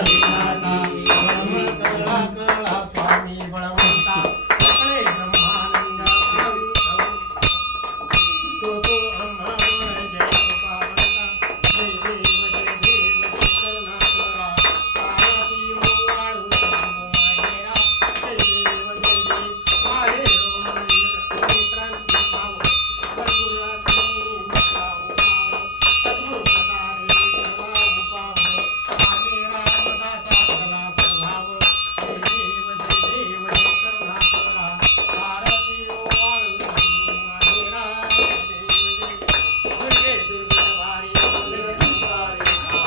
कालिदाता कळा कळा स्वामी बळवंता सकळे ब्रह्मानंद तो अम्मा जय गोपावंता जय देव जय देव जय करुणाकरा पार्वती वाळू माहेरा जय देव जय देव माहेरो क्रांती पाव सद्गुरू सद्गुरु पदारे पाव माहेरा मदाचा भला प्रभाव जय देव जय करुणाकरा पार्वती वाळू माहेरा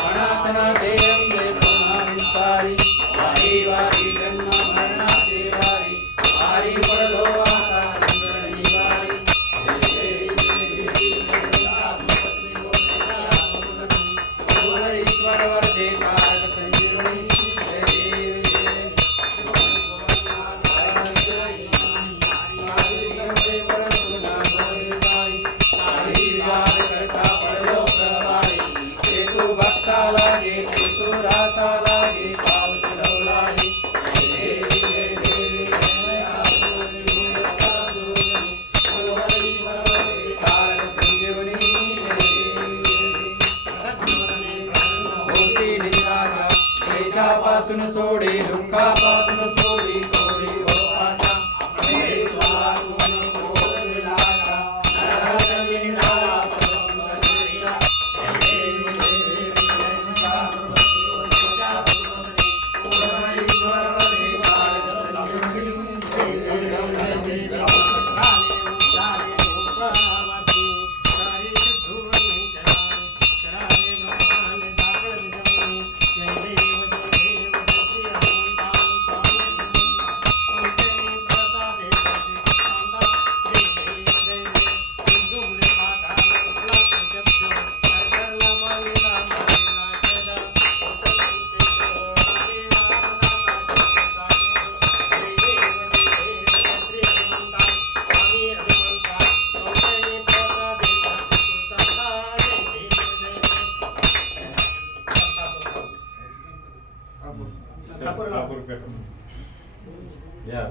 अनाथनाथे अंबे करुणाविस्तारी वारी वारी जन्म मरणाचे वारी वारी पडलो आता संकटनी वारी ईश्वर वर्धे कारक संजीवनी जय देव करता पडलो प्रवारी तू भक्ता लागे तू रासा लागे पावस लागे कारक संजीवनी होती निराशा देशापासून सोडे दुःखापासून सोडी सोडी हो आशा या